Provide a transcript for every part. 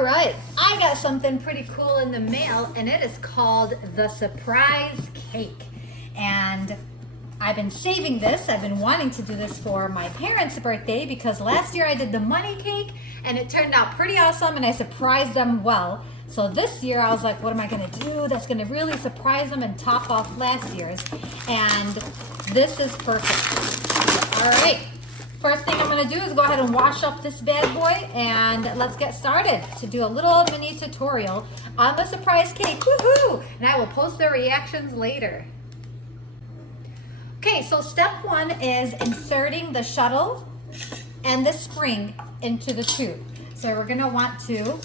All right, I got something pretty cool in the mail, and it is called the surprise cake. And I've been saving this. I've been wanting to do this for my parents' birthday because last year I did the money cake and it turned out pretty awesome and I surprised them well. So this year I was like, what am I gonna do that's gonna really surprise them and top off last year's? And this is perfect. All right. First thing I'm gonna do is go ahead and wash up this bad boy and let's get started to do a little mini tutorial on the surprise cake. Woohoo! And I will post the reactions later. Okay, so step one is inserting the shuttle and the spring into the tube. So we're gonna want to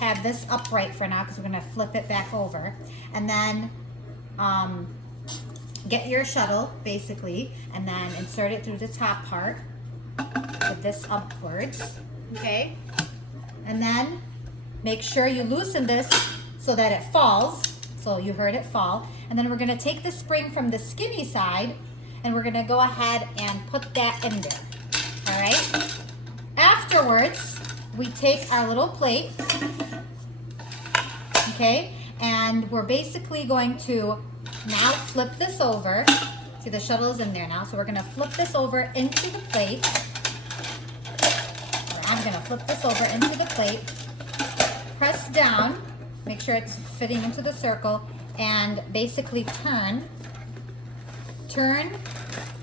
have this upright for now because we're gonna flip it back over. And then get your shuttle basically and then insert it through the top part with this upwards, okay? And then make sure you loosen this so that it falls. So you heard it fall. And then we're gonna take the spring from the skinny side and we're gonna go ahead and put that in there, all right? Afterwards, we take our little plate, okay? And we're basically going to now flip this over. See, the shuttle is in there now. So we're gonna flip this over into the plate. Or I'm gonna flip this over into the plate. Press down, make sure it's fitting into the circle, and basically turn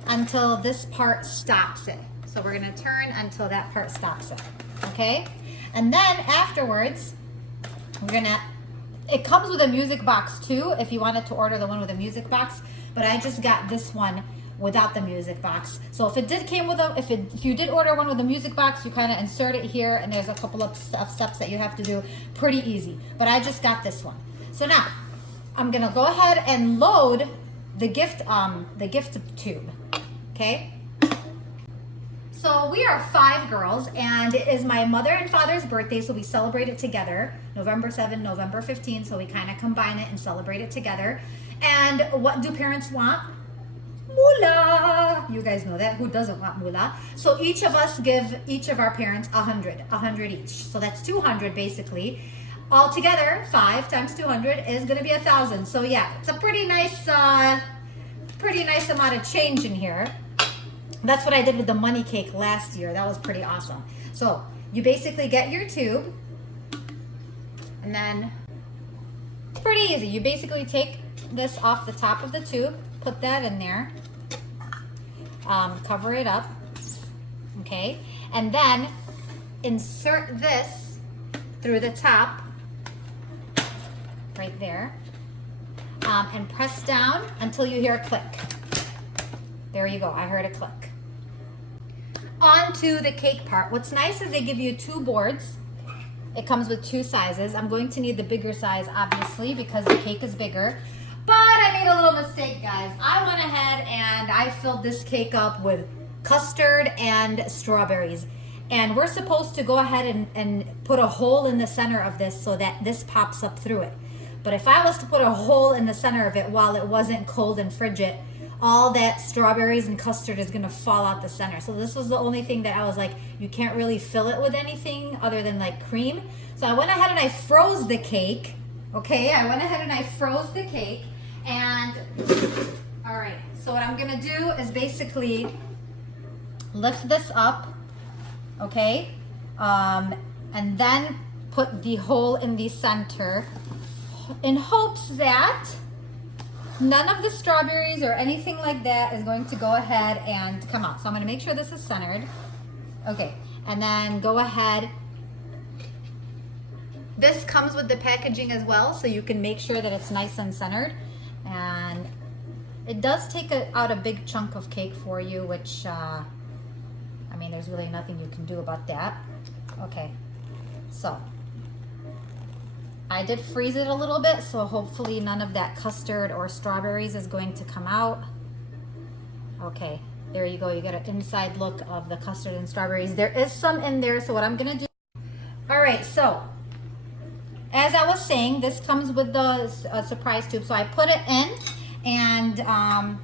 until this part stops it. So we're gonna turn until that part stops it, okay? And then afterwards, we're gonna, it comes with a music box too, if you wanted to order the one with a music box, but I just got this one without the music box. So if it did came with a, if you did order one with a music box, you kind of insert it here and there's a couple of steps that you have to do, pretty easy. But I just got this one. So now, I'm gonna go ahead and load the gift tube, okay? So we are 5 girls and it is my mother and father's birthday, so we celebrate it together. November 7, November 15, so we kind of combine it and celebrate it together. And what do parents want? Moolah! You guys know that. Who doesn't want moolah? So each of us give each of our parents 100 each. So that's 200 basically. All together, 5 times 200 is gonna be 1,000. So yeah, it's a pretty nice amount of change in here. That's what I did with the money cake last year. That was pretty awesome. So you basically get your tube and then it's pretty easy. You basically take this off the top of the tube, put that in there, cover it up, okay? And then insert this through the top, right there, and press down until you hear a click. There you go, I heard a click. On to the cake part. What's nice is they give you 2 boards. It comes with 2 sizes. I'm going to need the bigger size, obviously, because the cake is bigger. But I made a little mistake, guys. I went ahead and I filled this cake up with custard and strawberries. And we're supposed to go ahead and put a hole in the center of this so that this pops up through it. But if I was to put a hole in the center of it while it wasn't cold and frigid, all that strawberries and custard is gonna fall out the center. So this was the only thing that I was like, you can't really fill it with anything other than like cream. So I went ahead and I froze the cake. Okay, I went ahead and I froze the cake. And, all right, so what I'm gonna do is basically lift this up, okay? And then put the hole in the center in hopes that none of the strawberries or anything like that is going to go ahead and come out. So I'm gonna make sure this is centered. Okay, and then go ahead. This comes with the packaging as well, so you can make sure that it's nice and centered. And it does take out a big chunk of cake for you, which, I mean, there's really nothing you can do about that. Okay, so I did freeze it a little bit, so hopefully none of that custard or strawberries is going to come out. Okay, there you go. You get an inside look of the custard and strawberries. There is some in there, so what I'm gonna do. All right, so as I was saying, this comes with the surprise tube. So I put it in and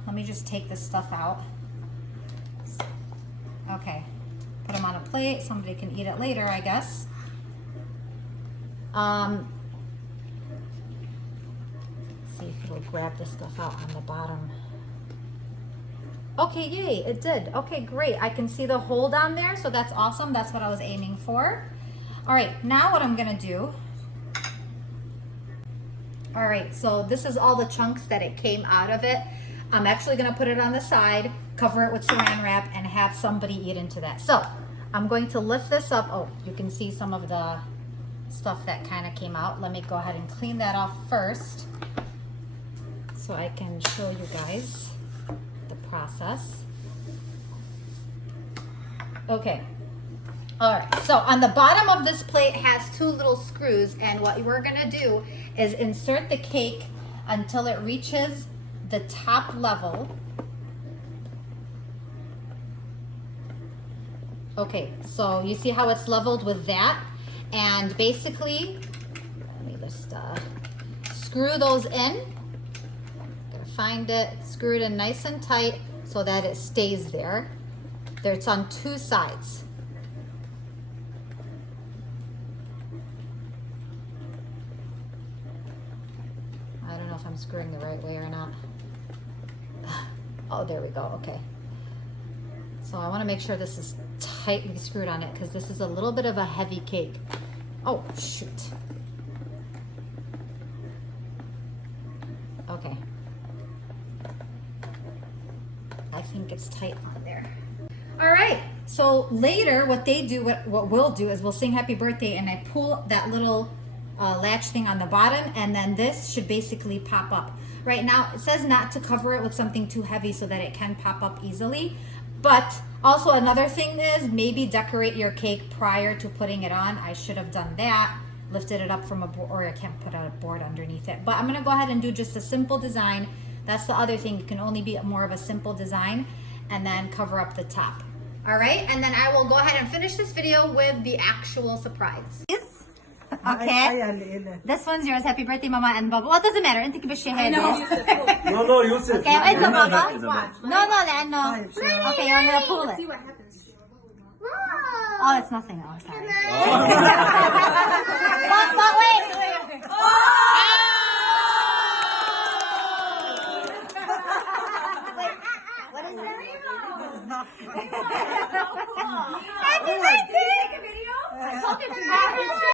let me just take this stuff out. Okay, put them on a plate. Somebody can eat it later, I guess. See if it'll grab the stuff out on the bottom. Okay, yay, it did. Okay, great. I can see the hole down there, so that's awesome. That's what I was aiming for. All right, now what I'm gonna do. All right, so this is all the chunks that it came out of it. I'm actually gonna put it on the side, cover it with saran wrap, and have somebody eat into that. So I'm going to lift this up. Oh, you can see some of the stuff that kind of came out. Let me go ahead and clean that off first so I can show you guys the process. Okay. All right, so on the bottom of this plate has 2 little screws, and what we're gonna do is insert the cake until it reaches the top level. Okay, so you see how it's leveled with that? And basically, let me just screw those in. Gotta find it, screw it in nice and tight so that it stays there. It's on 2 sides. I don't know if I'm screwing the right way or not. Oh, there we go, okay. So I wanna make sure this is tightly screwed on it because this is a little bit of a heavy cake. Oh, shoot. Okay. I think it's tight on there. All right, so later what we'll do is we'll sing happy birthday and I pull that little latch thing on the bottom, and then this should basically pop up. Right now it says not to cover it with something too heavy so that it can pop up easily. But also another thing is maybe decorate your cake prior to putting it on. I should have done that, lifted it up from a board, or I can't put a board underneath it. But I'm gonna go ahead and do just a simple design. That's the other thing, it can only be more of a simple design, and then cover up the top. All right, and then I will go ahead and finish this video with the actual surprise. Okay, this one's yours. Happy birthday, Mama and Baba. What does it matter? انت كبشيها No, Yusuf. Okay, wait, Baba. No, لأنه. Okay, you're gonna pull it. See what happens. Oh, it's nothing. Oh, sorry. But wait.